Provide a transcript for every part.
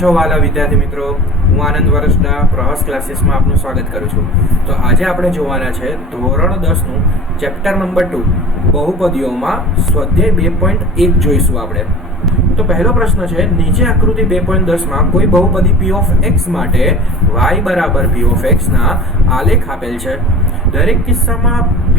છો વાલા વિદ્યાર્થી મિત્રો, હું આનંદ વરસડા પ્રવાસ ક્લાસીસમાં આપનું સ્વાગત કરું છું। તો આજે આપણે જોવાના છે ધોરણ 10 નું ચેપ્ટર નંબર 2 બહુપદીઓમાં સ્વાધ્યાય 2.1 જોઈશું આપણે। તો પહેલો પ્રશ્ન છે, નીચે આકૃતિ 2.10 માં કોઈ બહુપદી p of x માટે y બરાબર p of x ના આલેખ આપેલ છે। દરેક કિસ્સામાં p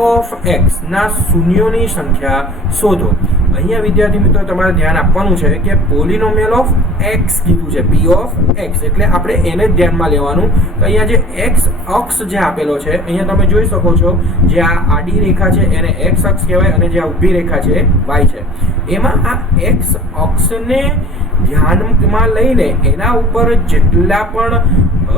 of x ના શૂન્યોની સંખ્યા શોધો। અહીંયા વિદ્યાર્થી મિત્રો તમારે ધ્યાન આપવાનું છે કે પોલિનોમિયલ ઓફ x કીધું છે, p of x એટલે આપણે એને જ ધ્યાનમાં લેવાનું। તો અહીંયા જે x અક્ષ જે આપેલો છે, અહીંયા તમે જોઈ શકો છો, જે આ આડી રેખા છે એને x અક્ષ કહેવાય અને જે આ ઊભી રેખા છે y છે। એમાં આ x અક્ષને ધ્યાનમાં લઈને એના ઉપર જેટલા પણ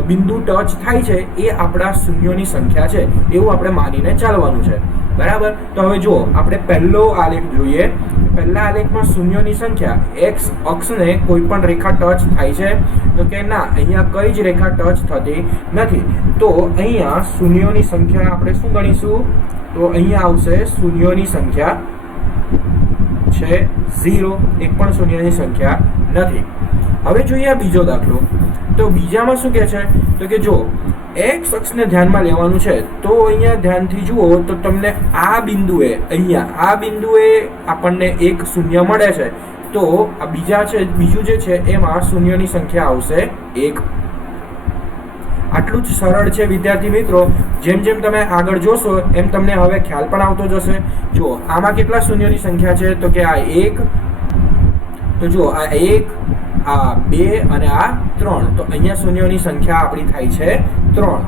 બિંદુ ટચ થાય છે એ આપણા શૂન્યોની સંખ્યા છે એવું આપણે માનીને ચાલવાનું છે, બરાબર। તો હવે જુઓ, આપણે પહેલો આલેખ જોઈએ। પહેલા આલેખમાં શૂન્યોની સંખ્યા x અક્ષને કોઈ પણ રેખા ટચ થાય છે તો કે ના, અહીંયા કઈ જ રેખા ટચ થતી નથી। તો અહીંયા શૂન્યોની સંખ્યા આપણે શું ગણીશું? તો અહીંયા આવશે શૂન્યોની સંખ્યા છે 0, એક પણ શૂન્યની સંખ્યા નથી। હવે જોઈએ આ બીજો દાખલો। તો બીજામાં શું કહે છે? તો કે જો x અક્ષને ધ્યાનમાં લેવાનું છે તો અહીંયા ધ્યાનથી જુઓ તો તમને આ બિંદુએ, અહીંયા આ બિંદુએ આપણને એક શૂન્ય મળે છે। તો આ બીજું જે છે એમાં શૂન્યની સંખ્યા આવશે 1। આટલું જ સરળ છે વિદ્યાર્થી મિત્રો। જેમ જેમ તમે આગળ જોશો એમ તમને હવે ખ્યાલ પણ આવતો જશે। જુઓ આમાં કેટલા શૂન્યોની સંખ્યા છે? તો કે આ 1, તો જુઓ આ 1, આ 2 અને આ 3। તો અહીંયા શૂન્યોની સંખ્યા આપણી થાય છે 3।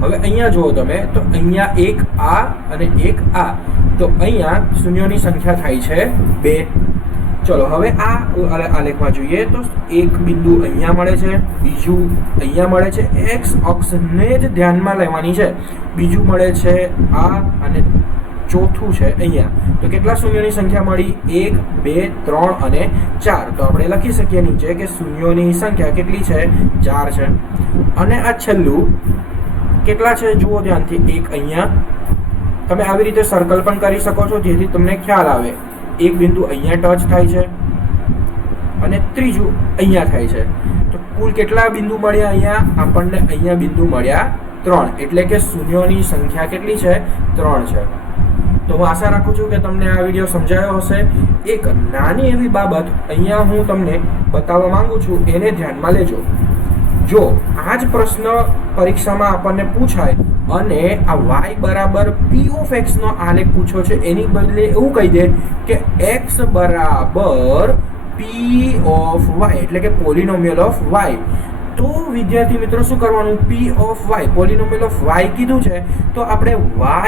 હવે અહીંયા જુઓ તમે, તો અહીંયા એક આ અને એક આ, તો અહીંયા શૂન્યોની સંખ્યા થાય છે 2। ચલો હવે આ આલેખમાં જોઈએ તો એક બિંદુ અહીંયા મળે છે, બીજું અહીંયા મળે છે। x અક્ષને જ ધ્યાનમાં લેવાની છે। બીજું મળે છે આ અને ચોથું છે અહીંયા। તો કેટલા શૂન્યોની સંખ્યા મળી? 1, 2, 3 અને 4। તો આપણે લખી શકીએ નીચે કે શૂન્યોની સંખ્યા કેટલી છે? 4 છે। અને આ છેલ્લું કેટલા છે જુઓ ધ્યાનથી, એક અહીંયા। તમે આવી રીતે સર્કલ પણ કરી શકો છો જેથી તમને ખ્યાલ આવે। એક બિંદુ અહીંયા ટચ થાય છે અને ત્રીજું અહીંયા થાય છે। તો કુલ કેટલા બિંદુ મળ્યા અહીંયા? આપણને અહીંયા બિંદુ મળ્યા 3, એટલે કે શૂન્યોની સંખ્યા કેટલી છે? 3 છે। તો હું આશા રાખું છું કે તમને આ વિડીયો સમજાયો હશે। એક નાની એવી બાબત અહીંયા હું તમને બતાવવા માંગુ છું, એને ધ્યાનમાં લેજો। જો આ જ પ્રશ્ન પરીક્ષામાં આપણને પૂછાય અને આ y બરાબર p of x નો આલેખ પૂછ્યો છે, એની બદલે એવું કહી દે કે x બરાબર p of y એટલે કે પોલિનોમિયલ ઓફ y, તો વિદ્યાર્થી મિત્રો શું કરવાનું? p of y, પોલિનોમિયલ of y કીધું છે તો આપણે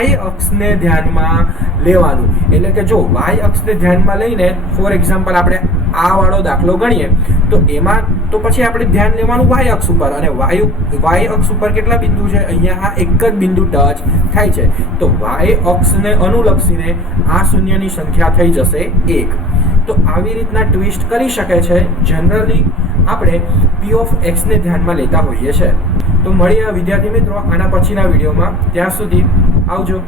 y અક્ષને ધ્યાનમાં લેવાનું। એટલે કે જો y અક્ષને ધ્યાનમાં લઈને ફોર એક્ઝામ્પલ આપણે આ વાળો દાખલો ગણીએ તો એમાં તો પછી આપણે ધ્યાન લેવાનું y અક્ષ ઉપર, અને y અક્ષ ઉપર કેટલા બિંદુ છે? અહીંયા આ એક જ બિંદુ ટચ થાય છે। તો y અક્ષને અનુલક્ષીને આ શૂન્યની સંખ્યા થઈ જશે 1। તો આવી રીતના ટ્વિસ્ટ કરી શકે છે। જનરલી આપણે p of x ને ધ્યાનમાં લેતા હોઈએ છીએ। તો મળીએ વિદ્યાર્થી મિત્રો આના પછીના વિડીયોમાં। ત્યાં સુધી આવજો।